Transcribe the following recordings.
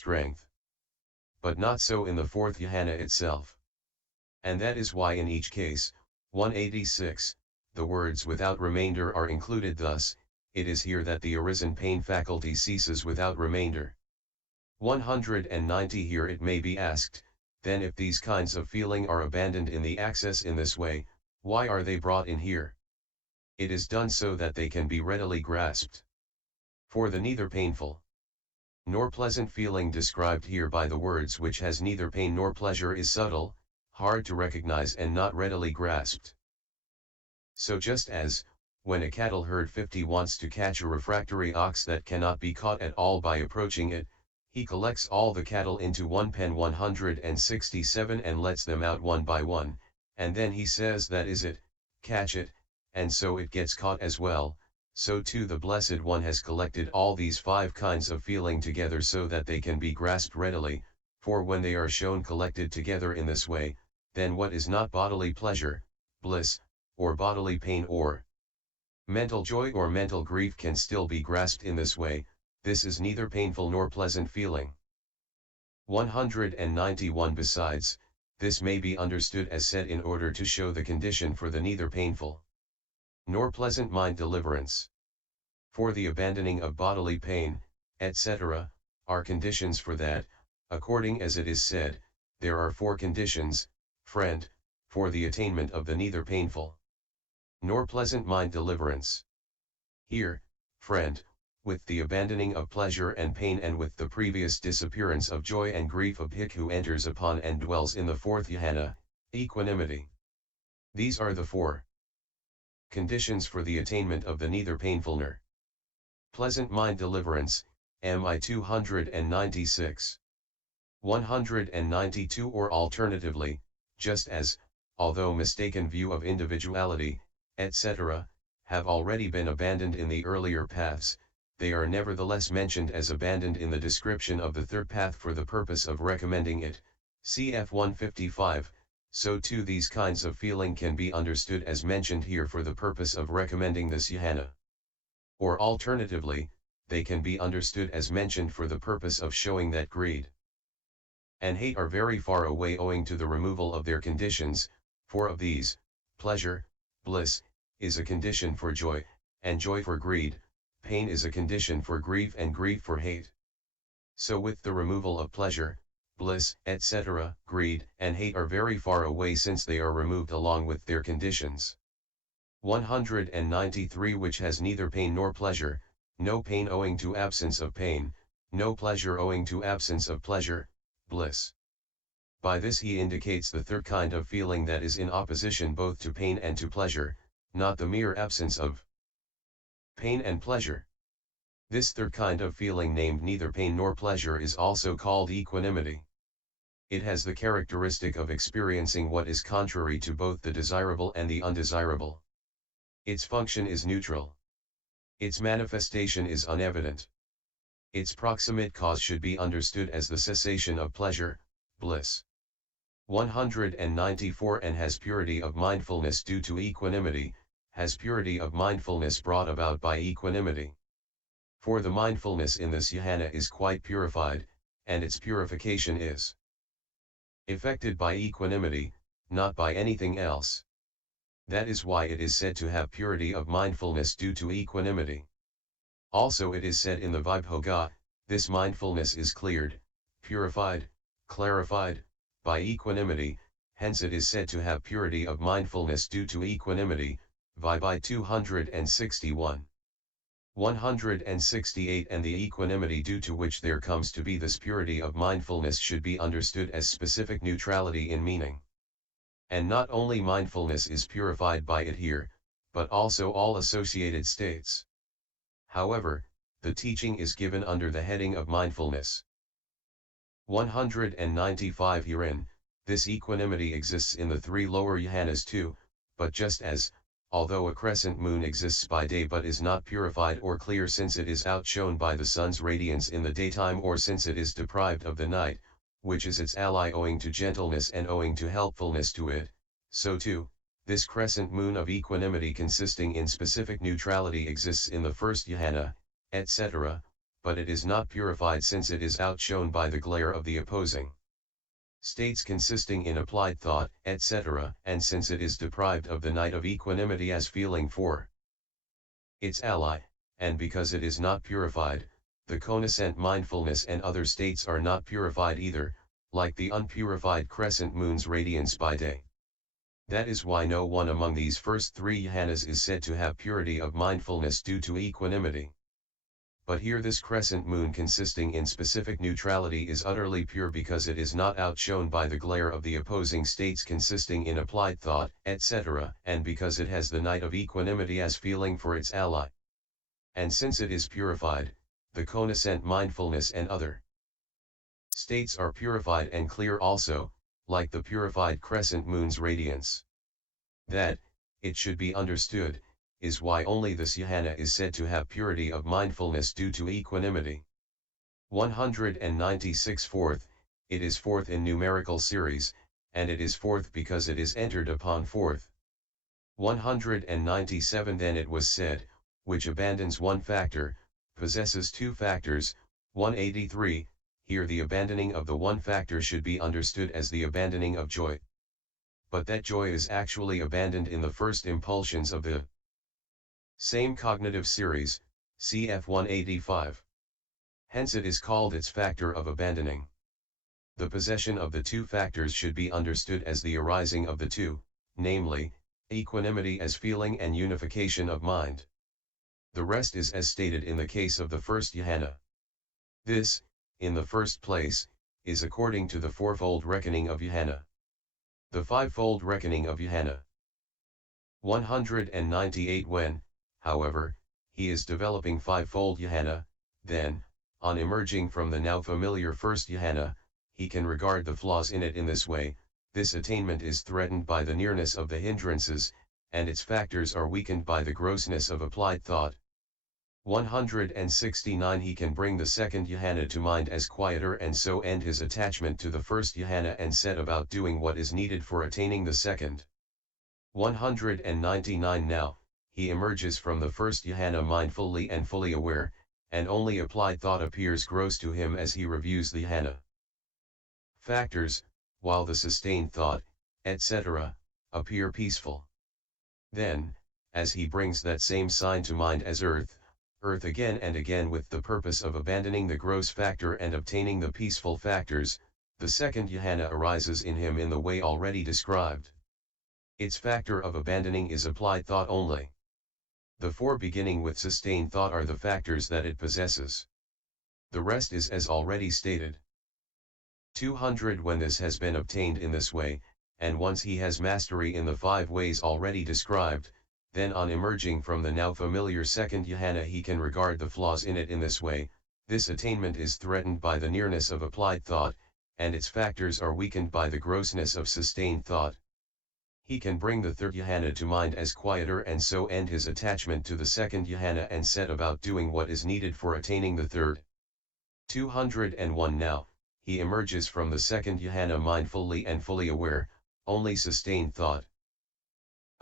strength. But not so in the fourth jhana itself. And that is why in each case, 186, the words without remainder are included. Thus, it is here that the arisen pain faculty ceases without remainder. 190 Here it may be asked, then if these kinds of feeling are abandoned in the access in this way, why are they brought in here? It is done so that they can be readily grasped. For the neither painful nor pleasant feeling described here by the words which has neither pain nor pleasure is subtle, hard to recognize and not readily grasped. So just as, when a cattle herd 50 wants to catch a refractory ox that cannot be caught at all by approaching it, he collects all the cattle into one pen 167 and lets them out one by one, and then he says that is it, catch it, and so it gets caught as well. So too the Blessed One has collected all these 5 kinds of feeling together so that they can be grasped readily, for when they are shown collected together in this way, then what is not bodily pleasure, bliss, or bodily pain or mental joy or mental grief can still be grasped in this way. This is neither painful nor pleasant feeling. 191 Besides, this may be understood as said in order to show the condition for the neither painful nor pleasant mind deliverance. For the abandoning of bodily pain, etc., are conditions for that, according as it is said, there are 4 conditions, friend, for the attainment of the neither painful nor pleasant mind deliverance. Here, friend, with the abandoning of pleasure and pain and with the previous disappearance of joy and grief a bhikkhu enters upon and dwells in the 4th jhana, equanimity. These are the 4 conditions for the attainment of the neither painful nor pleasant mind deliverance, MI 296. 192 Or alternatively, just as, although mistaken view of individuality, etc., have already been abandoned in the earlier paths, they are nevertheless mentioned as abandoned in the description of the third path for the purpose of recommending it, cf 155, so too these kinds of feeling can be understood as mentioned here for the purpose of recommending this jhana. Or alternatively, they can be understood as mentioned for the purpose of showing that greed and hate are very far away owing to the removal of their conditions. 4 of these, pleasure, bliss, is a condition for joy, and joy for greed, pain is a condition for grief and grief for hate. So with the removal of pleasure, bliss, etc., greed and hate are very far away since they are removed along with their conditions. 193 Which has neither pain nor pleasure, no pain owing to absence of pain, no pleasure owing to absence of pleasure, bliss. By this he indicates the third kind of feeling that is in opposition both to pain and to pleasure, not the mere absence of pain and pleasure. This third kind of feeling named neither pain nor pleasure is also called equanimity. It has the characteristic of experiencing what is contrary to both the desirable and the undesirable. Its function is neutral. Its manifestation is unevident. Its proximate cause should be understood as the cessation of pleasure, bliss. 194 And has purity of mindfulness due to equanimity, has purity of mindfulness brought about by equanimity. For the mindfulness in this jhana is quite purified, and its purification is effected by equanimity, not by anything else. That is why it is said to have purity of mindfulness due to equanimity. Also it is said in the Vibhoga, this mindfulness is cleared, purified, clarified, by equanimity, hence it is said to have purity of mindfulness due to equanimity, Vibhi 261. 168 And the equanimity due to which there comes to be this purity of mindfulness should be understood as specific neutrality in meaning. And not only mindfulness is purified by it here, but also all associated states. However, the teaching is given under the heading of mindfulness. 195 Herein, this equanimity exists in the 3 lower jhanas too, but just as, although a crescent moon exists by day but is not purified or clear since it is outshone by the sun's radiance in the daytime or since it is deprived of the night, which is its ally owing to gentleness and owing to helpfulness to it, so too, this crescent moon of equanimity consisting in specific neutrality exists in the first jhana, etc., but it is not purified since it is outshone by the glare of the opposing states consisting in applied thought, etc., and since it is deprived of the night of equanimity as feeling for its ally, and because it is not purified, the connascent mindfulness and other states are not purified either, like the unpurified crescent moon's radiance by day. That is why no one among these first three jhanas is said to have purity of mindfulness due to equanimity. But here this crescent moon consisting in specific neutrality is utterly pure because it is not outshone by the glare of the opposing states consisting in applied thought, etc., and because it has the night of equanimity as feeling for its ally. And since it is purified, the connascent mindfulness and other states are purified and clear also, like the purified crescent moon's radiance. That, it should be understood, is why only this jhana is said to have purity of mindfulness due to equanimity. 196 Fourth, it is fourth in numerical series, and it is fourth because it is entered upon fourth. 197 Then it was said, which abandons one factor, possesses two factors. 183, here the abandoning of the one factor should be understood as the abandoning of joy. But that joy is actually abandoned in the first impulsions of the same cognitive series, cf 185. Hence it is called its factor of abandoning. The possession of the two factors should be understood as the arising of the two, namely, equanimity as feeling and unification of mind. The rest is as stated in the case of the first jhana. This, in the first place, is according to the fourfold reckoning of jhana. The fivefold reckoning of jhana. 198 When, however, he is developing fivefold jhana, then, on emerging from the now familiar first jhana, he can regard the flaws in it in this way. This attainment is threatened by the nearness of the hindrances, and its factors are weakened by the grossness of applied thought. 169 He can bring the second jhana to mind as quieter and so end his attachment to the first jhana and set about doing what is needed for attaining the second. 199 Now, he emerges from the first jhana mindfully and fully aware, and only applied thought appears gross to him as he reviews the jhana factors, while the sustained thought, etc., appear peaceful. Then, as he brings that same sign to mind as earth again and again with the purpose of abandoning the gross factor and obtaining the peaceful factors, the second jhana arises in him in the way already described. Its factor of abandoning is applied thought only. The four beginning with sustained thought are the factors that it possesses. The rest is as already stated. 200 When this has been obtained in this way, and once he has mastery in the 5 ways already described, then on emerging from the now familiar second jhana he can regard the flaws in it in this way. This attainment is threatened by the nearness of applied thought, and its factors are weakened by the grossness of sustained thought. He can bring the third jhana to mind as quieter and so end his attachment to the second jhana and set about doing what is needed for attaining the third. 201 Now, he emerges from the second jhana mindfully and fully aware, only sustained thought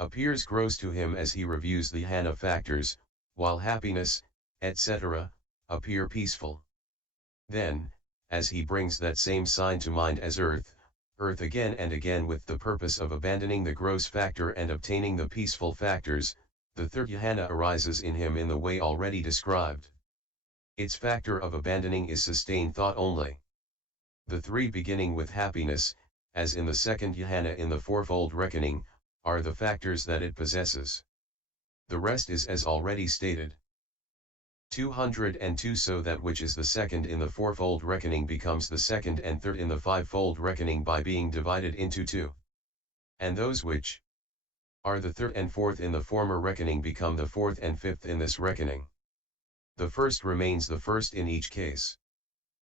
appears gross to him as he reviews the jhana factors, while happiness, etc., appear peaceful. Then, as he brings that same sign to mind as earth again and again with the purpose of abandoning the gross factor and obtaining the peaceful factors, the third jhana arises in him in the way already described. Its factor of abandoning is sustained thought only. The three beginning with happiness, as in the second jhana in the fourfold reckoning, are the factors that it possesses. The rest is as already stated. 202 So that which is the second in the fourfold reckoning becomes the second and third in the fivefold reckoning by being divided into two. And those which are the third and fourth in the former reckoning become the fourth and fifth in this reckoning. The first remains the first in each case.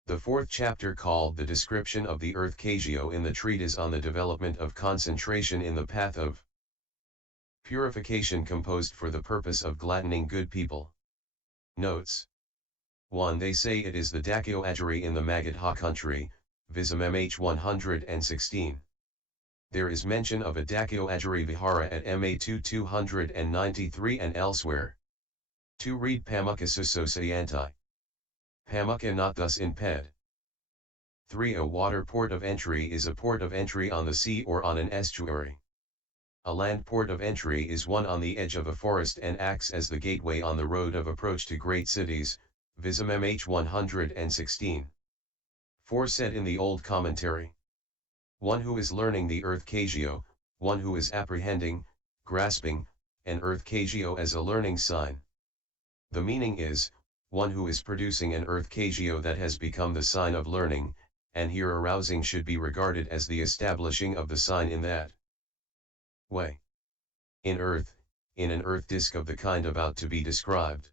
The fourth chapter, called The Description of the Earth KASIÓA in the treatise on the development of concentration in the path of purification, composed for the purpose of gladdening good people. Notes. 1. They say it is the Dakyo-Ajari in the Magadha country, Visam MH 116. There is mention of a Dakyo-Ajari Vihara at MA 293 and elsewhere. 2. Read Pamukha Susosayanti. Pamukha not thus in ped. 3. A water port of entry is a port of entry on the sea or on an estuary. A land port of entry is one on the edge of a forest and acts as the gateway on the road of approach to great cities, Vism MH 116. 4. Said in the old commentary. One who is learning the earth KASIÓA, one who is apprehending, grasping, an earth KASIÓA as a learning sign. The meaning is, one who is producing an earth KASIÓA that has become the sign of learning, and here arousing should be regarded as the establishing of the sign in that way. In an earth disk of the kind about to be described.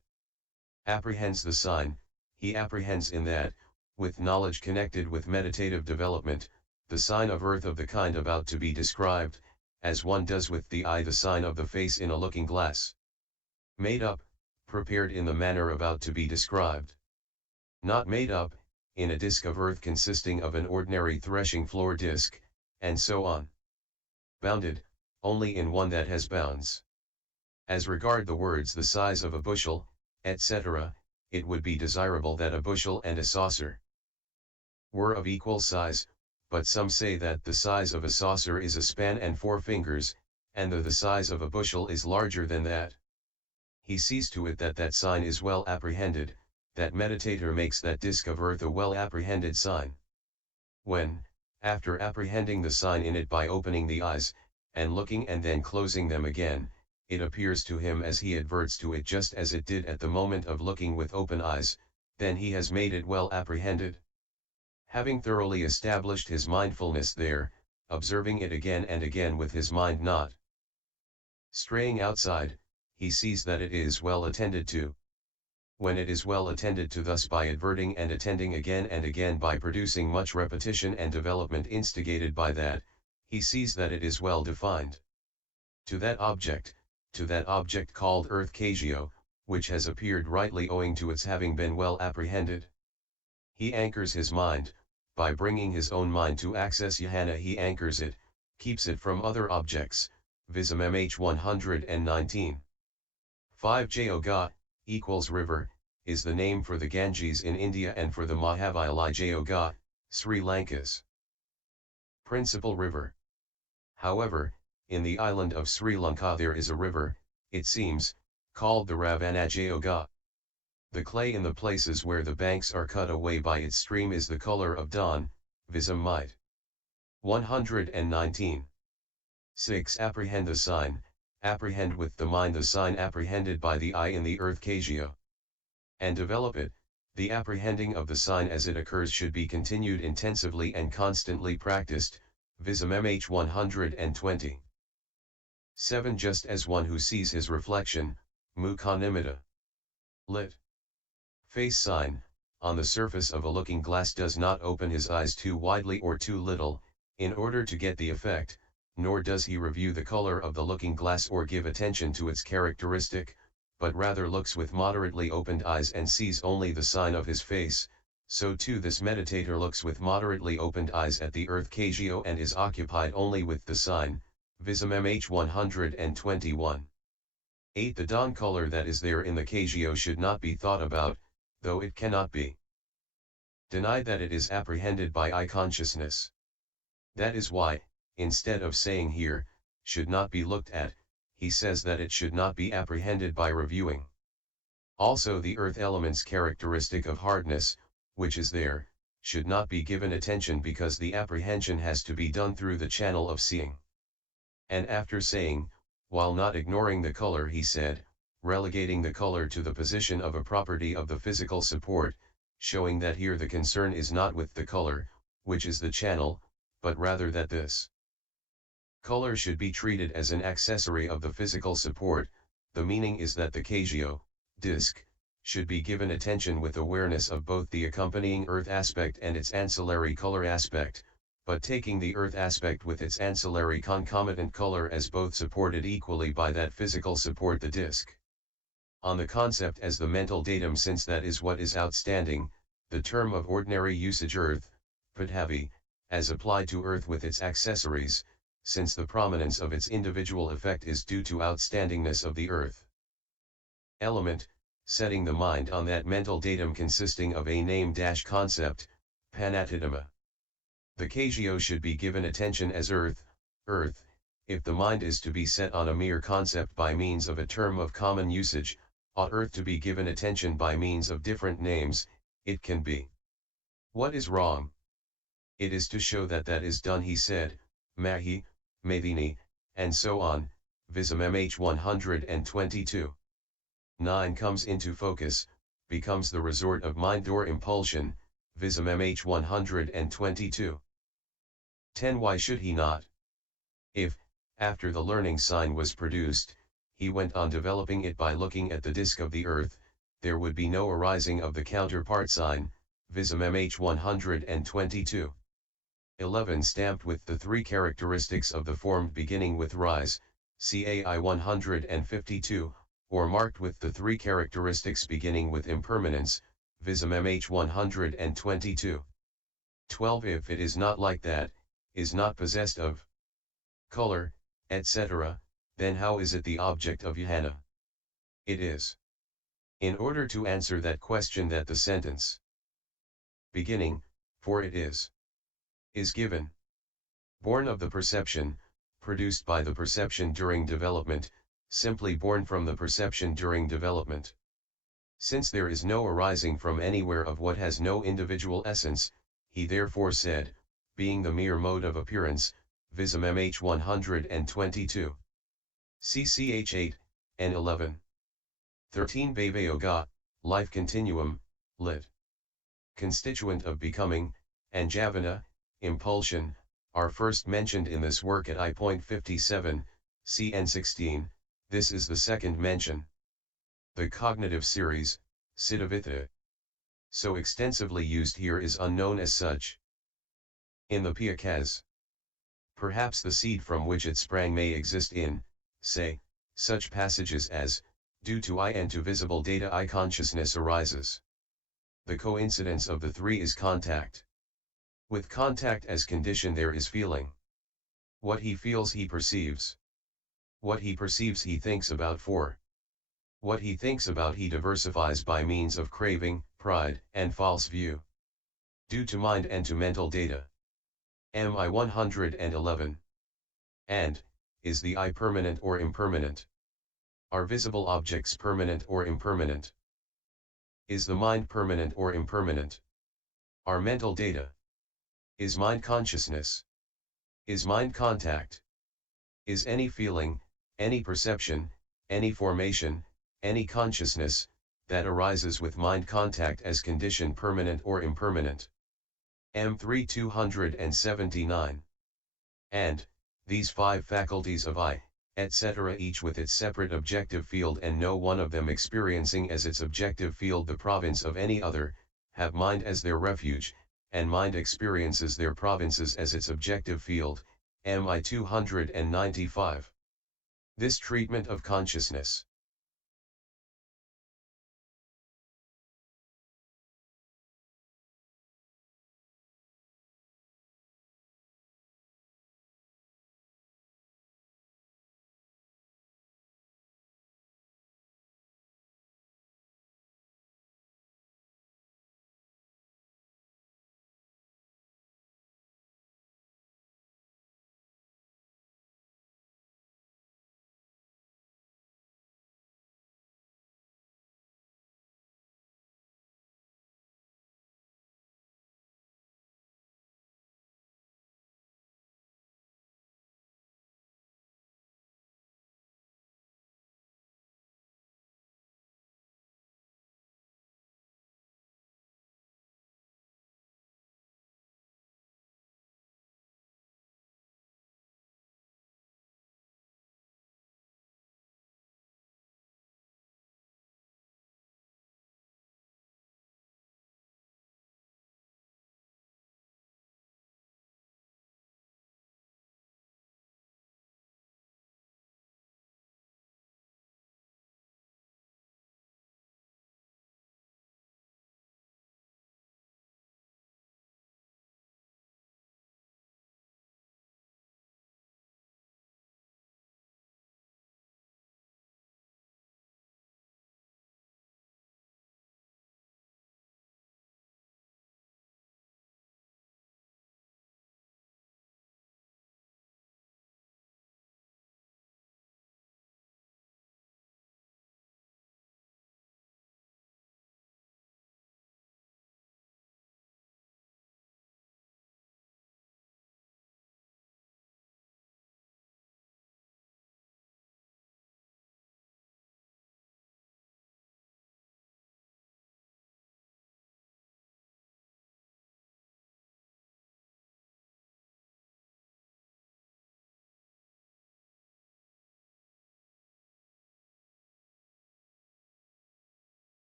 Apprehends the sign, he apprehends in that, with knowledge connected with meditative development, the sign of earth of the kind about to be described, as one does with the eye the sign of the face in a looking glass. Made up, prepared in the manner about to be described. Not made up, in a disk of earth consisting of an ordinary threshing floor disk, and so on. Bounded, only in one that has bounds. As regard the words the size of a bushel, etc., it would be desirable that a bushel and a saucer were of equal size, but some say that the size of a saucer is a span and 4 fingers, and the size of a bushel is larger than that. He sees to it that that sign is well apprehended, that meditator makes that disk of earth a well apprehended sign. When, after apprehending the sign in it by opening the eyes, and looking and then closing them again, it appears to him as he adverts to it just as it did at the moment of looking with open eyes, then he has made it well apprehended. Having thoroughly established his mindfulness there, observing it again and again with his mind not straying outside, he sees that it is well attended to. When it is well attended to thus by adverting and attending again and again by producing much repetition and development instigated by that, he sees that it is well defined. To that object called earth KASIÓA, which has appeared rightly owing to its having been well apprehended. He anchors his mind, by bringing his own mind to access Jhana he anchors it, keeps it from other objects, Vism MH 119. 5. Yoga, equals river, is the name for the Ganges in India and for the Mahavali Yoga, Sri Lanka's principal river. However, in the island of Sri Lanka there is a river, it seems, called the Ravanajayoga. The clay in the places where the banks are cut away by its stream is the color of dawn, Vism Might. 119. 6. Apprehend the sign, apprehend with the mind the sign apprehended by the eye in the earth KASIÓA. And develop it, the apprehending of the sign as it occurs should be continued intensively and constantly practiced, Vism MH 120. 7. Just as one who sees his reflection, Mukhanimitta. Lit. Face sign, on the surface of a looking glass does not open his eyes too widely or too little, in order to get the effect, nor does he review the color of the looking glass or give attention to its characteristic, but rather looks with moderately opened eyes and sees only the sign of his face, so too this meditator looks with moderately opened eyes at the earth KASIÓA and is occupied only with the sign, Vism MH 121. 8. The dawn color that is there in the KASIÓA should not be thought about, though it cannot be denied that it is apprehended by eye consciousness. That is why, instead of saying here, should not be looked at, he says that it should not be apprehended by reviewing. Also the earth element's characteristic of hardness, which is there, should not be given attention because the apprehension has to be done through the channel of seeing. And after saying, while not ignoring the color he said, relegating the color to the position of a property of the physical support, showing that here the concern is not with the color, which is the channel, but rather that this color should be treated as an accessory of the physical support. The meaning is that the KASIÓA, disc, should be given attention with awareness of both the accompanying earth aspect and its ancillary color aspect, but taking the earth aspect with its ancillary concomitant color as both supported equally by that physical support the disc. On the concept as the mental datum, since that is what is outstanding, the term of ordinary usage earth, Prithvi, as applied to earth with its accessories, since the prominence of its individual effect is due to outstandingness of the earth element, setting the mind on that mental datum consisting of a name-concept, panatidama. The KASIÓA should be given attention as earth, earth. If the mind is to be set on a mere concept by means of a term of common usage, ought earth to be given attention by means of different names, it can be. What is wrong? It is to show that that is done, he said, Mahi, Medini, and so on, Visam MH 122. 9 comes into focus, becomes the resort of mind or impulsion, Visam MH 122. 10 Why should he not? If, after the learning sign was produced, he went on developing it by looking at the disk of the earth, there would be no arising of the counterpart sign, Visam MH 122. 11 Stamped with the 3 characteristics of the formed beginning with rise, CAI 152, or marked with the 3 characteristics beginning with impermanence, Visam MH 122. 12 If it is not like that, is not possessed of color, etc., then how is it the object of jhana? It is. In order to answer that question that the sentence beginning, for it is given. Born of the perception, produced by the perception during development, simply born from the perception during development. Since there is no arising from anywhere of what has no individual essence, he therefore said, being the mere mode of appearance, Visam MH 122. CCH 8, and 11. 13 Bhava Yoga, Life Continuum, lit. Constituent of becoming, and Javana, impulsion, are first mentioned in this work at I.57, CN 16, this is the second mention. The cognitive series, Siddhavitha, so extensively used here is unknown as such. In the Piyakas, perhaps the seed from which it sprang may exist in, say, such passages as, due to I and to visible data I consciousness arises. The coincidence of the 3 is contact. With contact as condition there is feeling. What he feels he perceives. What he perceives he thinks about for. What he thinks about he diversifies by means of craving, pride, and false view. Due to mind and to mental data. MI 111. And, is the I permanent or impermanent? Are visible objects permanent or impermanent? Is the mind permanent or impermanent? Are mental data? Is mind consciousness? Is mind contact? Is any feeling, any perception, any formation, any consciousness, that arises with mind contact as condition permanent or impermanent? M3 279. And, these 5 faculties of I, etc., each with its separate objective field and no one of them experiencing as its objective field the province of any other, have mind as their refuge, and mind experiences their provinces as its objective field, MI 295. This treatment of consciousness